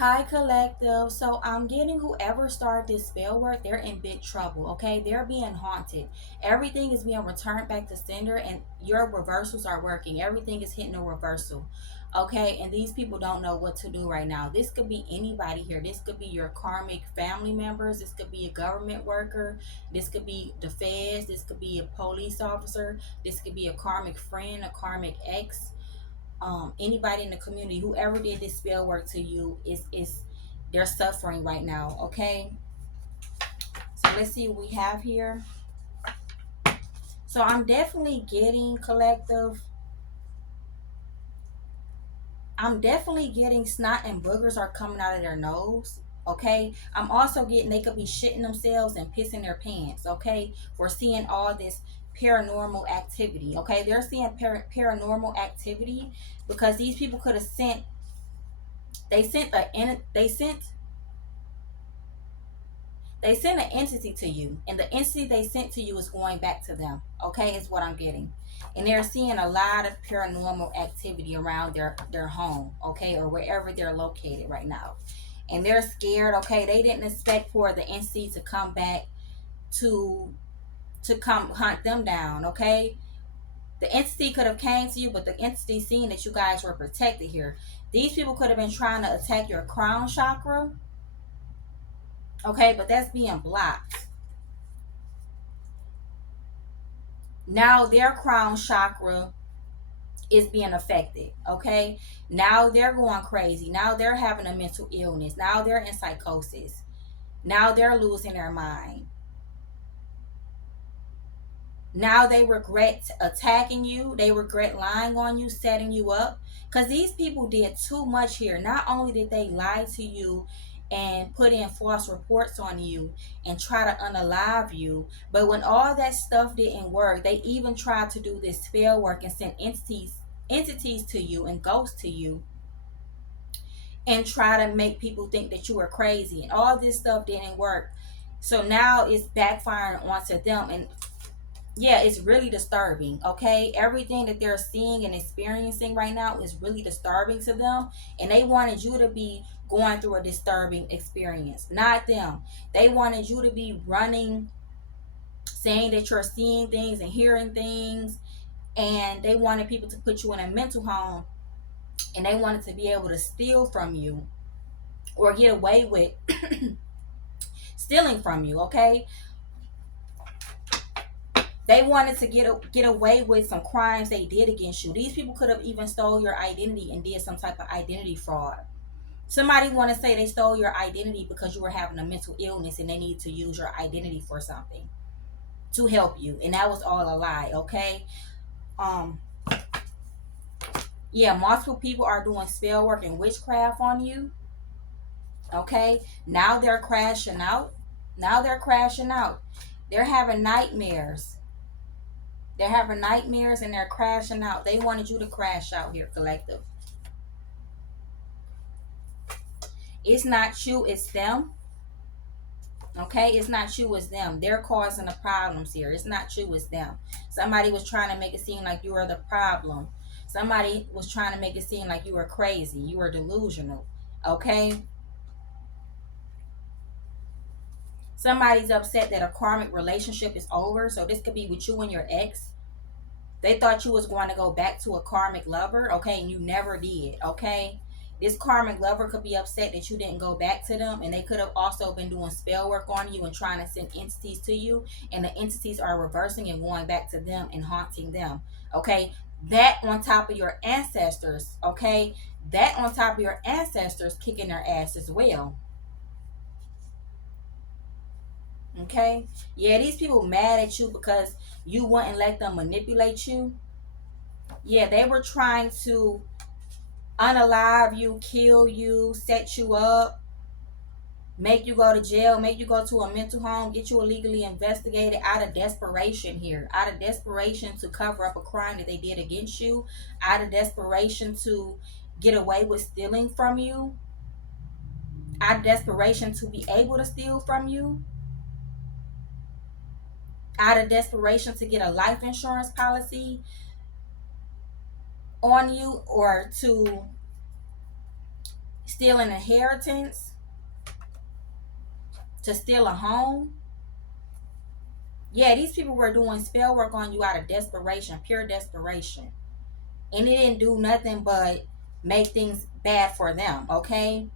Hi, collective. So I'm getting whoever started this spell work, they're in big trouble. Okay, they're being haunted. Everything is being returned back to sender, and your reversals are working. Everything is hitting a reversal. Okay, and these people don't know what to do right now. This could be anybody here. This could be your karmic family members. This could be a government worker. This could be the feds. This could be a police officer. This could be a karmic friend, a karmic ex, anybody in the community, whoever did this spell work to you is they're suffering right now. Okay, so let's see what we have here. So I'm definitely getting collective. I'm definitely getting snot and boogers are coming out of their nose. Okay, I'm also getting they could be shitting themselves and pissing their pants. Okay, for seeing all this paranormal activity. Okay, they're seeing paranormal activity because these people could have sent they sent an entity to you, and the entity they sent to you is going back to them. Okay, is what I'm getting. And they're seeing a lot of paranormal activity around their home, okay, or wherever they're located right now. And they're scared. Okay, they didn't expect for the entity to come back to come hunt them down. Okay, the entity could have came to you, but the entity seen that you guys were protected here. These people could have been trying to attack your crown chakra. Okay, but that's being blocked. Now their crown chakra is being affected. Okay, now they're going crazy. Now they're having a mental illness. Now they're in psychosis. Now they're losing their mind. Now they regret attacking you. They regret lying on you, setting you up, because these people did too much here. Not only did they lie to you and put in false reports on you and try to unalive you, but when all that stuff didn't work, they even tried to do this spell work and send entities to you and ghosts to you and try to make people think that you were crazy, and all this stuff didn't work. So now it's backfiring onto them, and yeah, it's really disturbing. Okay, everything that they're seeing and experiencing right now is really disturbing to them, and they wanted you to be going through a disturbing experience, not them. They wanted you to be running, saying that you're seeing things and hearing things, and they wanted people to put you in a mental home, and they wanted to be able to steal from you or get away with stealing from you. Okay, they wanted to get away with some crimes they did against you. These people could have even stole your identity and did some type of identity fraud. Somebody want to say they stole your identity because you were having a mental illness and they need to use your identity for something to help you, and that was all a lie. Okay, um, yeah, multiple people are doing spell work and witchcraft on you. Okay, now they're crashing out. Now they're crashing out. They're having nightmares. They're having nightmares and they're crashing out. They wanted you to crash out here, collective. It's not you, it's them. Okay, it's not you, it's them. They're causing the problems here. It's not you, it's them. Somebody was trying to make it seem like you were the problem. Somebody was trying to make it seem like you were crazy. You were delusional. Okay, somebody's upset that a karmic relationship is over. So this could be with you and your ex. They thought you was going to go back to a karmic lover, okay, and you never did. Okay, this karmic lover could be upset that you didn't go back to them, and they could have also been doing spell work on you and trying to send entities to you, and the entities are reversing and going back to them and haunting them. Okay, that on top of your ancestors. Okay, that on top of your ancestors kicking their ass as well. Okay, yeah, these people mad at you because you wouldn't let them manipulate you. Yeah, they were trying to unalive you, kill you, set you up, make you go to jail, make you go to a mental home, get you illegally investigated out of desperation here. Out of desperation to cover up a crime that they did against you, out of desperation to get away with stealing from you, out of desperation to be able to steal from you, out of desperation to get a life insurance policy on you, or to steal an inheritance, to steal a home. Yeah, these people were doing spell work on you out of desperation, pure desperation. And it didn't do nothing but make things bad for them, okay?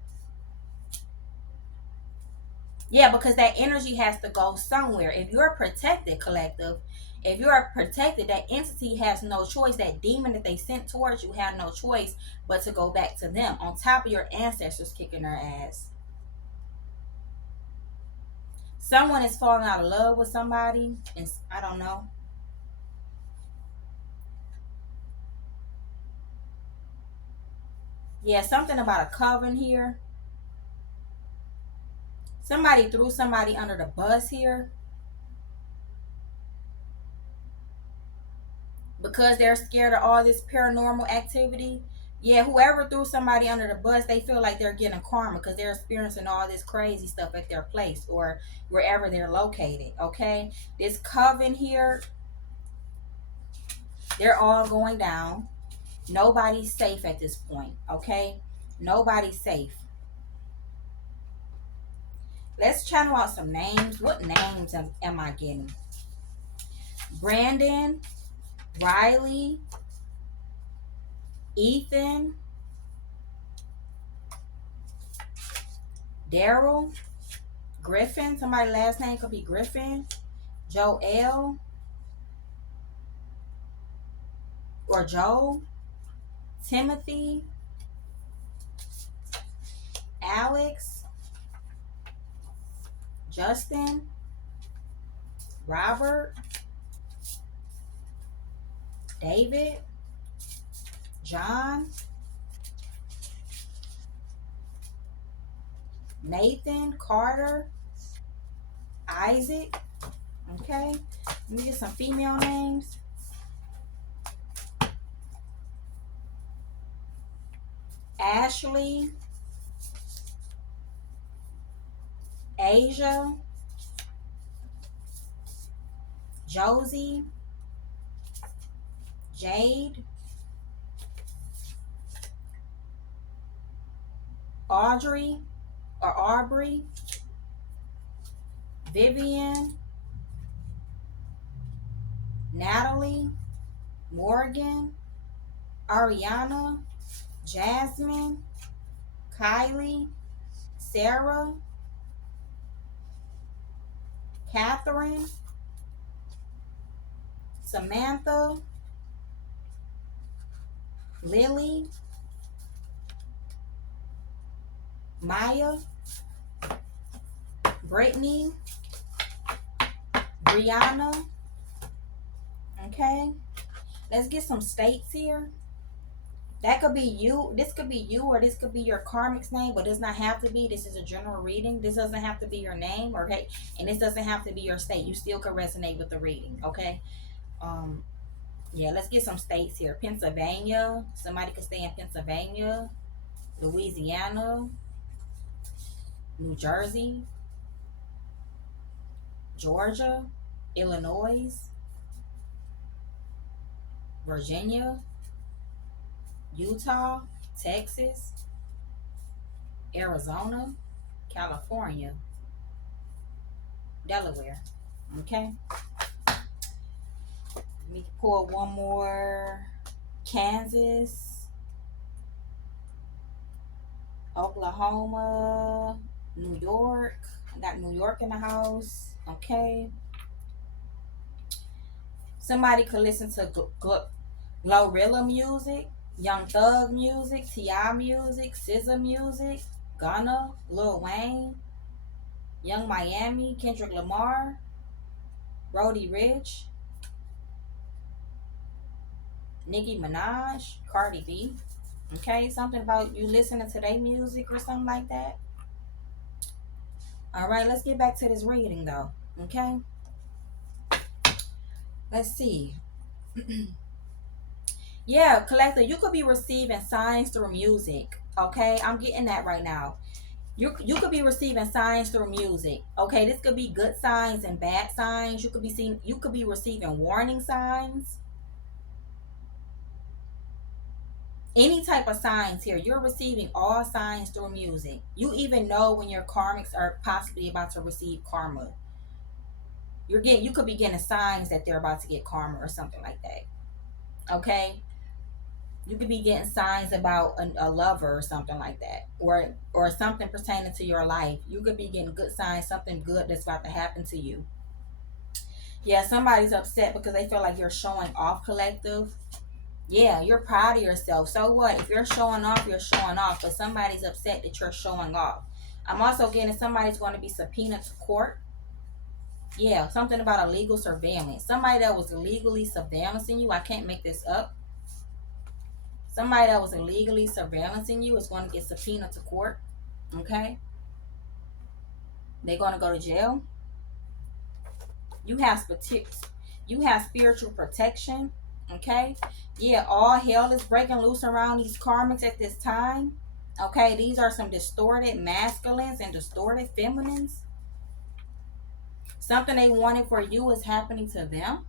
Yeah, because that energy has to go somewhere. If you're protected, collective, if you're protected, that entity has no choice. That demon that they sent towards you have no choice but to go back to them. On top of your ancestors kicking their ass. Someone is falling out of love with somebody. And I don't know. Yeah, something about a coven here. Somebody threw somebody under the bus here because they're scared of all this paranormal activity. Yeah, whoever threw somebody under the bus, they feel like they're getting karma because they're experiencing all this crazy stuff at their place or wherever they're located. Okay, this coven here, they're all going down. Nobody's safe at this point. Okay, nobody's safe. Let's channel out some names. What names am I getting? Brandon, Riley, Ethan, Daryl, Griffin. Somebody's last name could be Griffin. Joel or Joe. Timothy, Alex, Justin, Robert, David, John, Nathan, Carter, Isaac. Okay, let me get some female names. Ashley, Asia, Josie, Jade, Audrey or Aubrey, Vivian, Natalie, Morgan, Ariana, Jasmine, Kylie, Sarah, Catherine, Samantha, Lily, Maya, Brittany, Brianna. Okay, let's get some states here. That could be you. This could be you, or this could be your karmic's name, but it does not have to be. This is a general reading. This doesn't have to be your name, or hey, and this doesn't have to be your state. You still could resonate with the reading. Okay. Um. Yeah. Let's get some states here. Pennsylvania. Somebody could stay in Pennsylvania. Louisiana. New Jersey. Georgia. Illinois. Virginia. Utah. Texas. Arizona. California. Delaware. Okay. Let me pull one more. Kansas, Oklahoma, New York. I got New York in the house. Okay. Somebody could listen to Glorilla music, Young Thug music, T.I. music, SZA music, Gunna, Lil Wayne, Young Miami, Kendrick Lamar, Roddy Ricch, Nicki Minaj, Cardi B. Okay, something about you listening to their music or something like that. All right, let's get back to this reading though. Okay, let's see. Yeah, collector, you could be receiving signs through music. Okay, I'm getting that right now. You could be receiving signs through music. Okay, this could be good signs and bad signs. You could be receiving warning signs. Any type of signs here, you're receiving all signs through music. You even know when your karmics are possibly about to receive karma. You could be getting signs that they're about to get karma or something like that. Okay, you could be getting signs about a lover or something like that, or something pertaining to your life. You could be getting good signs, something good that's about to happen to you. Yeah, somebody's upset because they feel like you're showing off, collective. Yeah, you're proud of yourself. So what? If you're showing off, you're showing off. But somebody's upset that you're showing off. I'm also getting somebody's going to be subpoenaed to court. Yeah, something about illegal surveillance. Somebody that was illegally surveillancing you. I can't make this up. Somebody that was illegally surveillancing you is going to get subpoenaed to court. Okay? They're going to go to jail. You have spiritual protection. Okay? Yeah, all hell is breaking loose around these karmics at this time. Okay, these are some distorted masculines and distorted feminines. Something they wanted for you is happening to them.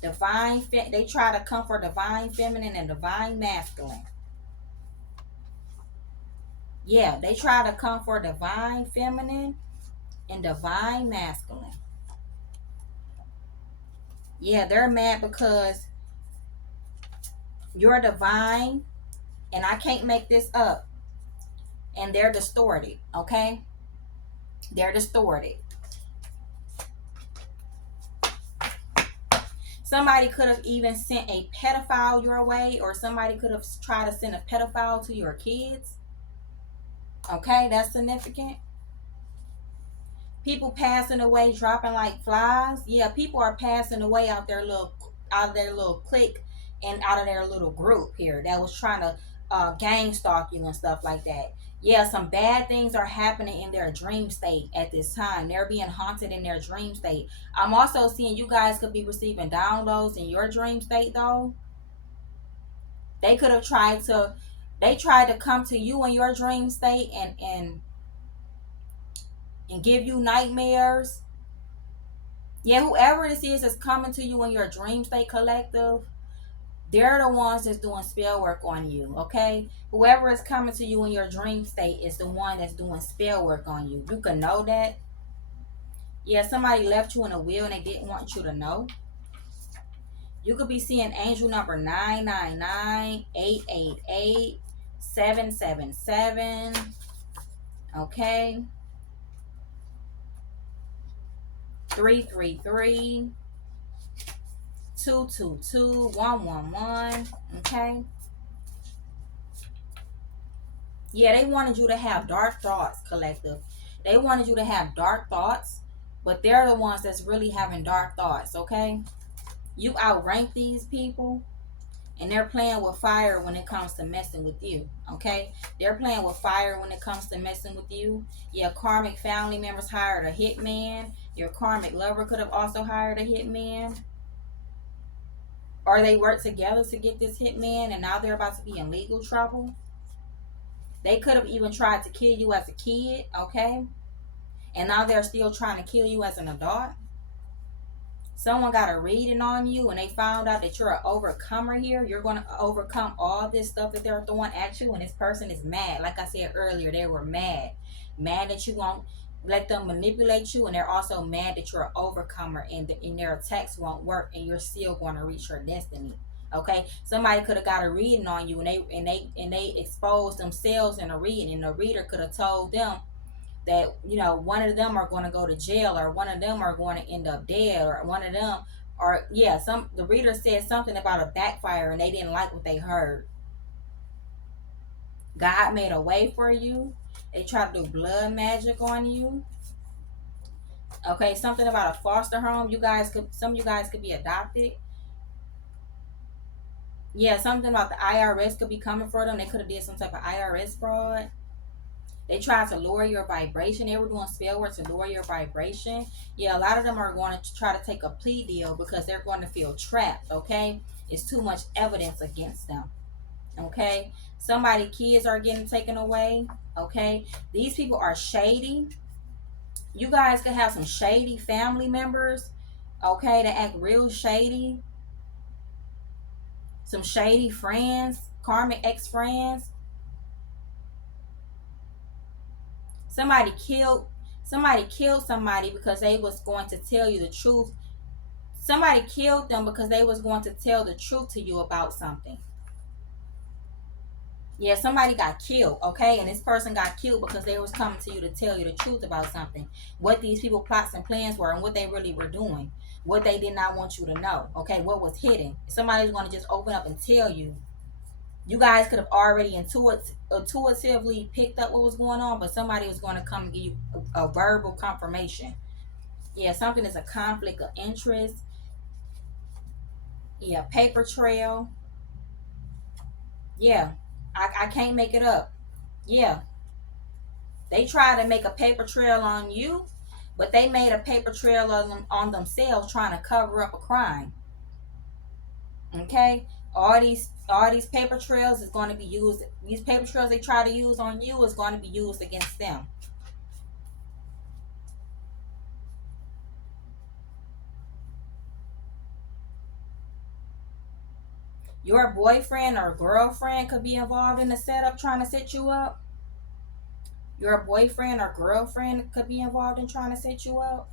They try to come for divine feminine and divine masculine. Yeah, they try to come for divine feminine and divine masculine. Yeah, they're mad because you're divine, and I can't make this up. And they're distorted, okay? They're distorted. Somebody could have even sent a pedophile your way, or somebody could have tried to send a pedophile to your kids. Okay, that's significant. People passing away, dropping like flies. Yeah, people are passing away out of their little clique and out of their little group here that was trying to gang stalk you and stuff like that. Yeah, some bad things are happening in their dream state at this time. They're being haunted in their dream state. I'm also seeing you guys could be receiving downloads in your dream state though. They could have they tried to come to you in your dream state and give you nightmares. Yeah, whoever this is that's coming to you in your dream state, collective, they're the ones that's doing spell work on you, okay? Whoever is coming to you in your dream state is the one that's doing spell work on you. You can know that. Yeah, somebody left you in a will and they didn't want you to know. You could be seeing angel number 999, 888, 777, okay? 333, 222, 111, okay? Yeah, they wanted you to have dark thoughts, collective. They wanted you to have dark thoughts, but they're the ones that's really having dark thoughts, okay? You outrank these people, and they're playing with fire when it comes to messing with you, okay? They're playing with fire when it comes to messing with you. Yeah, karmic family members hired a hitman. Your karmic lover could have also hired a hitman. Or they worked together to get this hitman, and now they're about to be in legal trouble. They could have even tried to kill you as a kid, okay? And now they're still trying to kill you as an adult. Someone got a reading on you and they found out that you're an overcomer here. You're going to overcome all this stuff that they're throwing at you. And this person is mad. Like I said earlier, they were mad. Mad that you won't let them manipulate you. And they're also mad that you're an overcomer and their attacks won't work. And you're still going to reach your destiny. Okay, somebody could have got a reading on you, and they exposed themselves in a reading, and the reader could have told them that, you know, one of them are going to go to jail, or one of them are going to end up dead, or one of them, or yeah, the reader said something about a backfire and they didn't like what they heard. God made a way for you. They tried to do blood magic on you. Okay, something about a foster home. Some of you guys could be adopted. Yeah, something about the IRS could be coming for them. They could have did some type of IRS fraud. They tried to lower your vibration. They were doing spell work to lower your vibration. Yeah, a lot of them are going to try to take a plea deal because they're going to feel trapped, okay? It's too much evidence against them, okay? Somebody's kids are getting taken away, okay? These people are shady. You guys could have some shady family members, okay, that act real shady. Some shady friends, karmic ex-friends. Somebody killed somebody because they was going to tell you the truth. Somebody killed them because they was going to tell the truth to you about something. Yeah, somebody got killed, okay? And this person got killed because they was coming to you to tell you the truth about something. What these people plots and plans were and what they really were doing. What they did not want you to know, okay? What was hidden. Somebody was going to just open up and tell you. You guys could have already intuitively picked up what was going on, but somebody was going to come and give you a verbal confirmation. Yeah, something is a conflict of interest. Yeah, paper trail. Yeah, I can't make it up. Yeah, they tried to make a paper trail on you, but they made a paper trail on themselves trying to cover up a crime. Okay, all these paper trails is going to be used. These paper trails they try to use on you is going to be used against them. Your boyfriend or girlfriend could be involved in the setup trying to set you up. Your boyfriend or girlfriend could be involved in trying to set you up.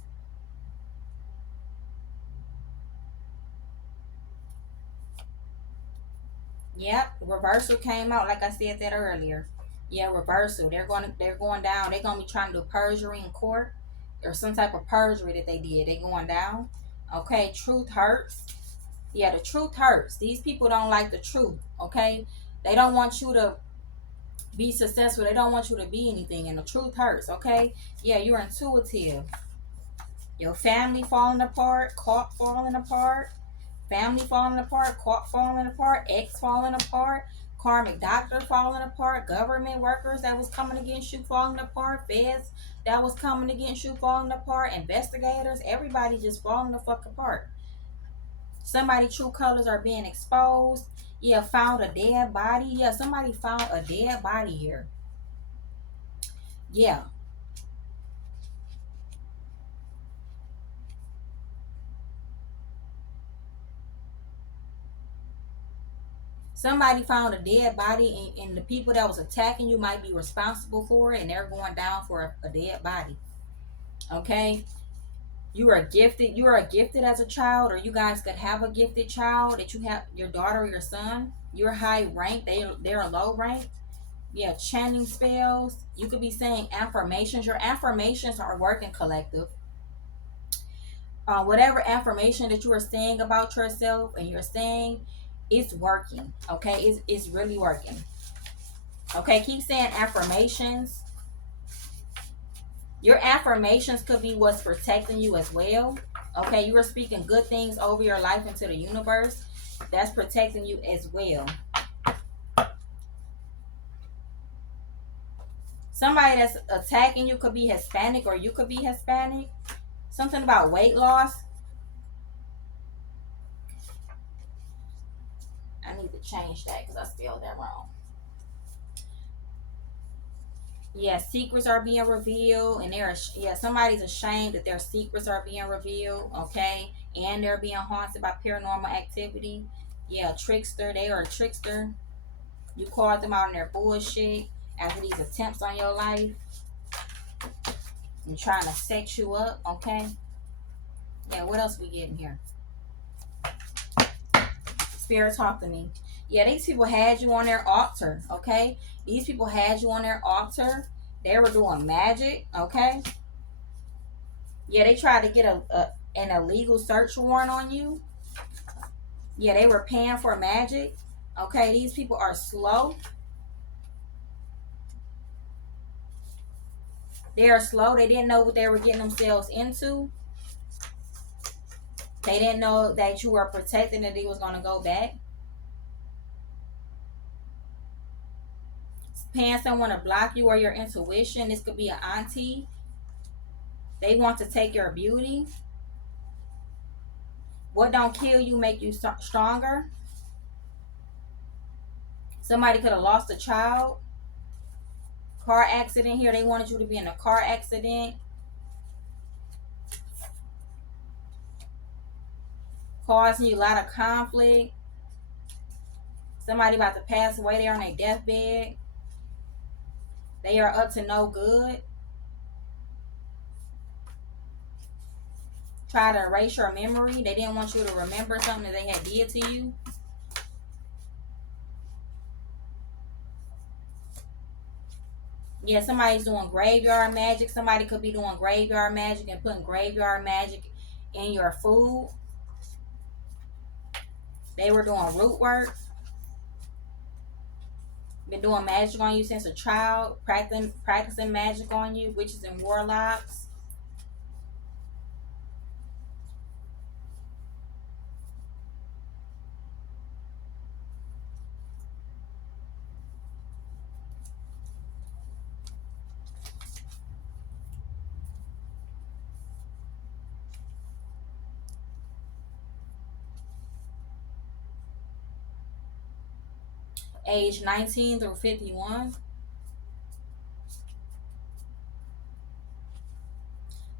Yep, reversal came out like I said that earlier. Yeah, reversal. They're going down. They're gonna be trying to do perjury in court or some type of perjury that they did. They going down. Okay, truth hurts. Yeah, the truth hurts. These people don't like the truth. Okay, they don't want you to be successful. They don't want you to be anything, and the truth hurts. Okay, yeah, you're intuitive. Your family falling apart, caught falling apart, family falling apart, caught falling apart, ex falling apart, karmic doctor falling apart, government workers that was coming against you falling apart, feds that was coming against you falling apart, investigators, everybody just falling the fuck apart. Somebody true colors are being exposed. Yeah, found a dead body. Yeah, somebody found a dead body here. Yeah, somebody found a dead body, and the people that was attacking you might be responsible for it, and they're going down for a dead body. Okay, you are gifted as a child, or you guys could have a gifted child that you have, your daughter or your son. You're high rank, they're low rank. Yeah, chanting spells. You could be saying affirmations. Your affirmations are working, collective. Whatever affirmation that you are saying about yourself and you're saying, it's working. Okay, it's really working. Okay, keep saying affirmations. Your affirmations could be what's protecting you as well. Okay, you are speaking good things over your life into the universe. That's protecting you as well. Somebody that's attacking you could be Hispanic, or you could be Hispanic. Something about weight loss. I need to change that because I spelled that wrong. Yeah, secrets are being revealed, and somebody's ashamed that their secrets are being revealed. Okay, and they're being haunted by paranormal activity. Yeah, trickster. They are a trickster. You called them out on their bullshit after these attempts on your life and trying to set you up. Okay. Yeah. What else we getting here? Spirit, talk to me. Yeah, these people had you on their altar. Okay. These people had you on their altar. They were doing magic. Okay. Yeah, they tried to get an illegal search warrant on you. Yeah, they were paying for magic. Okay, these people are slow. They are slow. They didn't know what they were getting themselves into. They didn't know that you were protecting, that he was going to go back. Paying someone to block you or your intuition. This could be an auntie. They want to take your beauty. What don't kill you make you stronger. Somebody could have lost a child. Car accident here. They wanted you to be in a car accident. Causing you a lot of conflict. Somebody about to pass away. They're on their deathbed. They are up to no good. Try to erase your memory. They didn't want you to remember something that they had did to you. Yeah, somebody's doing graveyard magic. Somebody could be doing graveyard magic and putting graveyard magic in your food. They were doing root work. Been doing magic on you since a child. Practicing magic on you. Witches and warlocks. Age 19 through 51.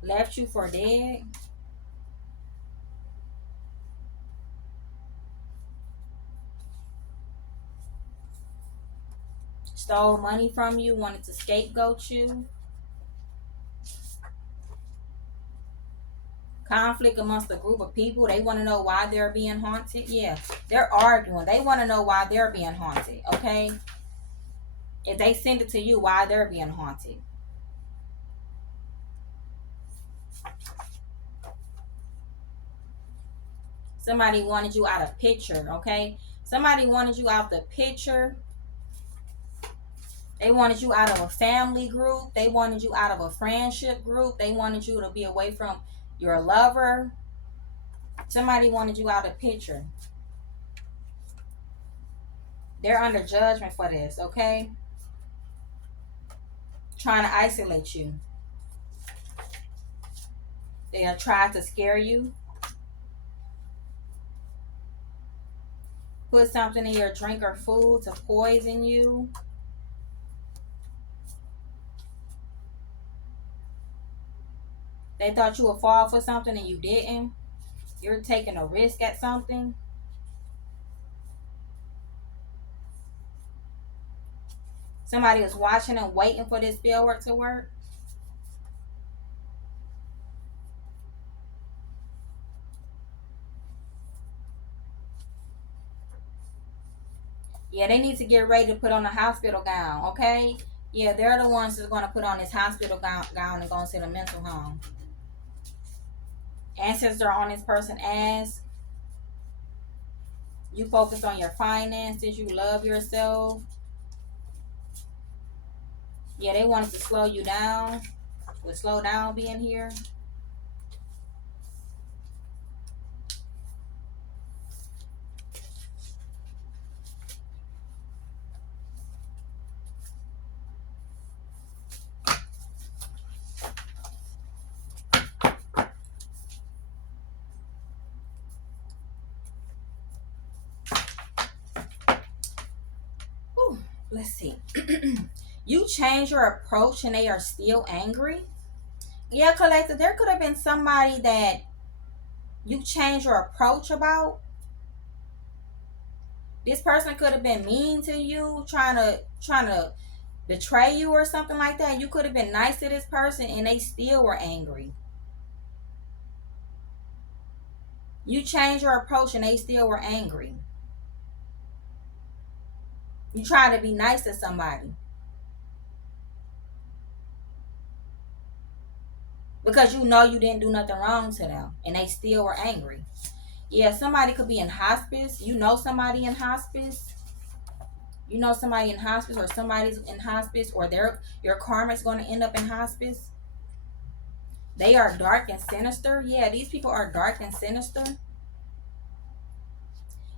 Left you for dead. Stole money from you. Wanted to scapegoat you. Conflict amongst a group of people. They want to know why they're being haunted. Yeah, they're arguing. They want to know why they're being haunted. Okay? If they send it to you, why they're being haunted. Somebody wanted you out of picture, okay? Somebody wanted you out the picture. They wanted you out of a family group. They wanted you out of a friendship group. They wanted you to be away from your lover. Somebody wanted you out of picture. They're under judgment for this, okay? Trying to isolate you. They are trying to scare you. Put something in your drink or food to poison you. They thought you would fall for something and you didn't. You're taking a risk at something. Somebody was watching and waiting for this spellwork to work. Yeah, they need to get ready to put on a hospital gown, okay? Yeah, they're the ones that's going to put on this hospital gown and go into the mental home. Ancestors on this person's ass. You focus on your finances. You love yourself. Yeah, they wanted to slow you down. Would slow down being here. Ooh, let's see. You change your approach and they are still angry. Yeah, collective, there could have been somebody that you changed your approach about. This person could have been mean to you, trying to betray you or something like that. You could have been nice to this person and they still were angry. You changed your approach and they still were angry. You try to be nice to somebody because you know you didn't do nothing wrong to them and they still were angry. Yeah, somebody could be in hospice. You know somebody in hospice. You know somebody in hospice, or somebody's in hospice, or your karmic's going to end up in hospice. They are dark and sinister. Yeah, these people are dark and sinister.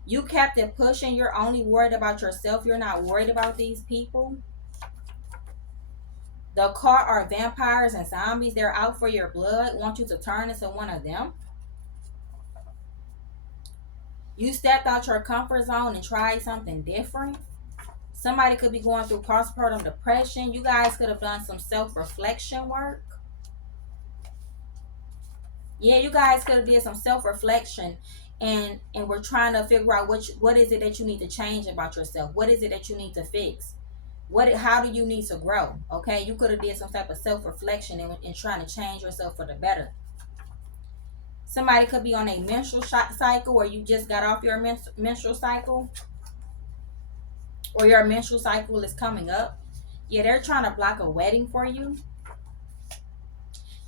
You kept it pushing. You're only worried about yourself. You're not worried about these people. The caught are vampires and zombies. They're out for your blood. Want you to turn into one of them. You stepped out your comfort zone and tried something different. Somebody could be going through postpartum depression. You guys could have done some self-reflection work. Yeah, you guys could have did some self-reflection and we're trying to figure out what is it that you need to change about yourself. What is it that you need to fix? How do you need to grow? Okay, you could have did some type of self-reflection and trying to change yourself for the better. Somebody could be on a menstrual cycle, or you just got off your menstrual cycle, or your menstrual cycle is coming up. Yeah, they're trying to block a wedding for you.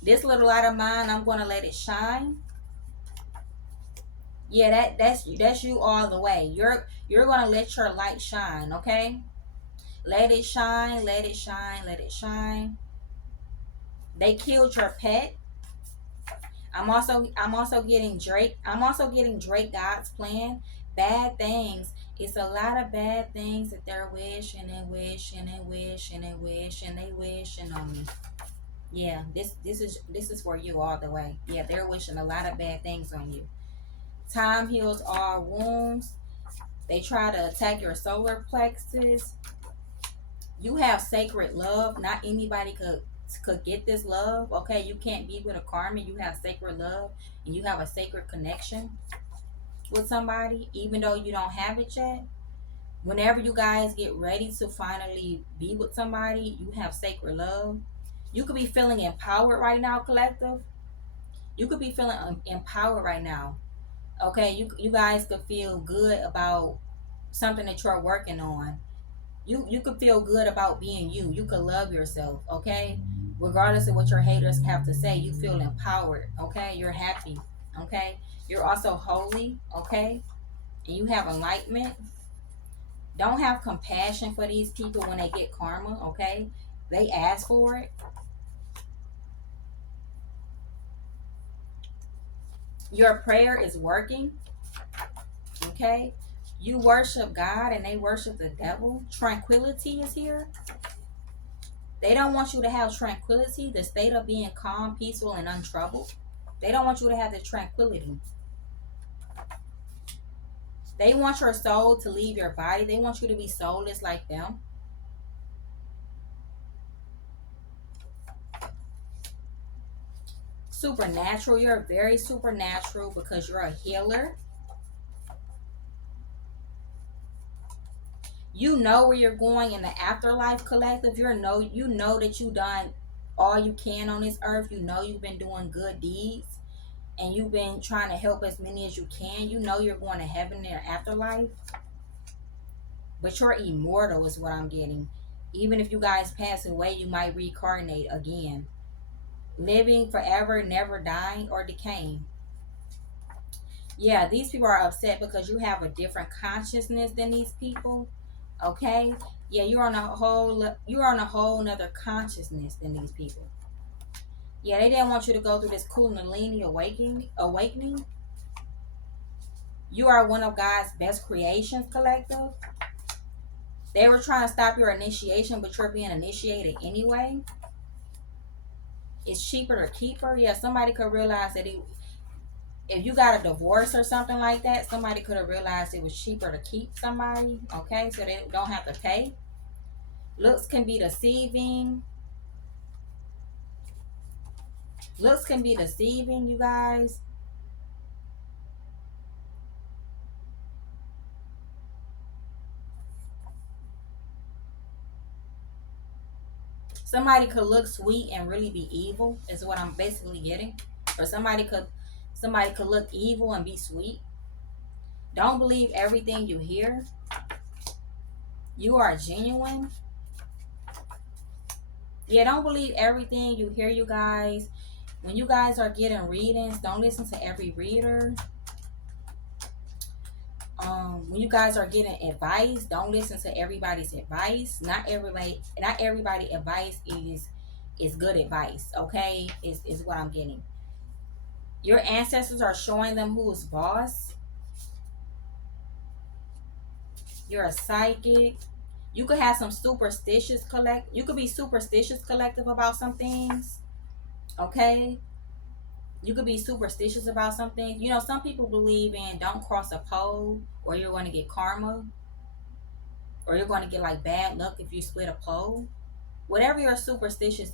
This little light of mine, I'm going to let it shine. Yeah, that's you all the way. You're going to let your light shine, okay? Let it shine, let it shine, let it shine. They killed your pet. I'm also getting Drake. I'm also getting Drake God's plan. Bad things. It's a lot of bad things that they're wishing and wishing and wishing and wishing. They wishing on me. Yeah, this is for you all the way. Yeah, they're wishing a lot of bad things on you. Time heals all wounds. They try to attack your solar plexus. You have sacred love. Not anybody could get this love. Okay, you can't be with a karmic. You have sacred love, and you have a sacred connection with somebody, even though you don't have it yet. Whenever you guys get ready to finally be with somebody, you have sacred love. You could be feeling empowered right now, collective. You could be feeling empowered right now. Okay, you guys could feel good about something that you're working on. You could feel good about being you. You could love yourself, okay? Regardless of what your haters have to say, you feel empowered, okay? You're happy, okay? You're also holy, okay? And you have enlightenment. Don't have compassion for these people when they get karma, okay? They ask for it. Your prayer is working, okay? You worship God and they worship the devil. Tranquility is here. They don't want you to have tranquility, the state of being calm, peaceful, and untroubled. They don't want you to have the tranquility. They want your soul to leave your body. They want you to be soulless like them. Supernatural. You're very supernatural because you're a healer. You know where you're going in the afterlife, collective. You know that you done all you can on this earth. You know you've been doing good deeds and you've been trying to help as many as you can. You know you're going to heaven in their afterlife. But you're immortal is what I'm getting. Even if you guys pass away, you might reincarnate again. Living forever, never dying or decaying. Yeah, these people are upset because you have a different consciousness than these people. Okay? Yeah, you're on a whole nother consciousness than these people. Yeah, they didn't want you to go through this Kundalini awakening. You are one of God's best creations, collective. They were trying to stop your initiation, but you're being initiated anyway. It's cheaper to keep her. Yeah, somebody could realize that if you got a divorce or something like that, somebody could have realized it was cheaper to keep somebody. Okay, so they don't have to pay. Looks can be deceiving. Looks can be deceiving, you guys. Somebody could look sweet and really be evil, is what I'm basically getting. Or somebody could look evil and be sweet. Don't believe everything you hear. You are genuine. Yeah, don't believe everything you hear, you guys. When you guys are getting readings, don't listen to every reader. When you guys are getting advice, don't listen to everybody's advice. Not everybody advice is good advice. Okay, is what I'm getting. Your ancestors are showing them who is boss. You're a psychic. You could have some superstitious you could be superstitious, collective, about some things. Okay, you could be superstitious about something. You know, some people believe in don't cross a pole or you're going to get karma, or you're going to get like bad luck if you split a pole. Whatever your superstitious,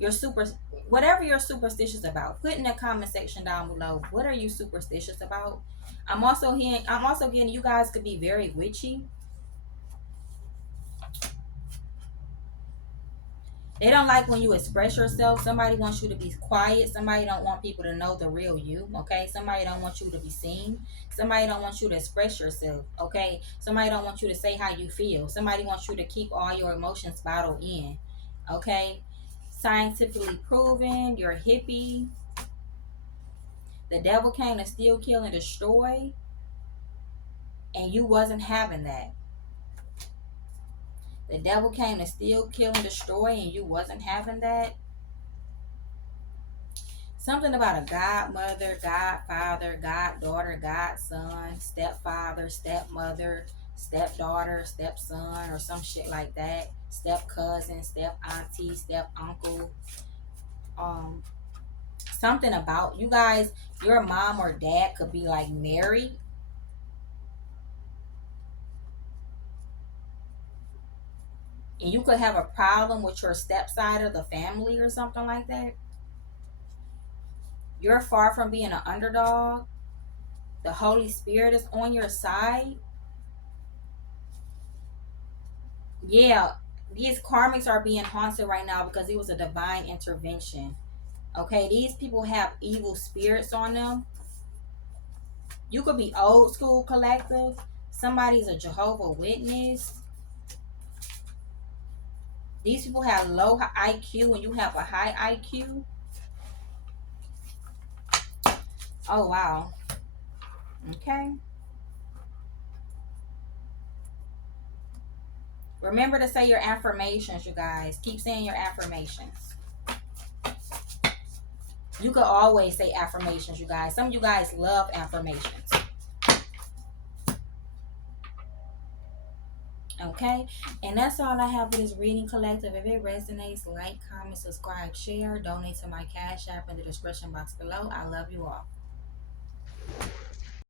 You're super, whatever you're superstitious about, put in the comment section down below. What are you superstitious about? I'm also getting you guys could be very witchy. They don't like when you express yourself. Somebody wants you to be quiet. Somebody don't want people to know the real you. Okay. Somebody don't want you to be seen. Somebody don't want you to express yourself. Okay. Somebody don't want you to say how you feel. Somebody wants you to keep all your emotions bottled in. Okay. Scientifically proven. You're a hippie. The devil came to steal, kill, and destroy. And you wasn't having that. The devil came to steal, kill, and destroy, and you wasn't having that. Something about a godmother, godfather, goddaughter, godson, stepfather, stepmother, stepdaughter, stepson, or some shit like that. Step cousin, step auntie, step uncle. Um, Something about you guys, your mom or dad could be like married. And you could have a problem with your stepside of the family or something like that. You're far from being an underdog. The Holy Spirit is on your side. Yeah, these karmics are being haunted right now because it was a divine intervention. Okay, these people have evil spirits on them. You could be old school collective. Somebody's a Jehovah Witness. These people have low IQ and you have a high IQ. Oh, wow. Okay. Remember to say your affirmations, you guys. Keep saying your affirmations. You could always say affirmations, you guys. Some of you guys love affirmations. Okay, and that's all I have for this reading collective. If it resonates, like, comment, subscribe, share, donate to my cash app in the description box below. I love you all.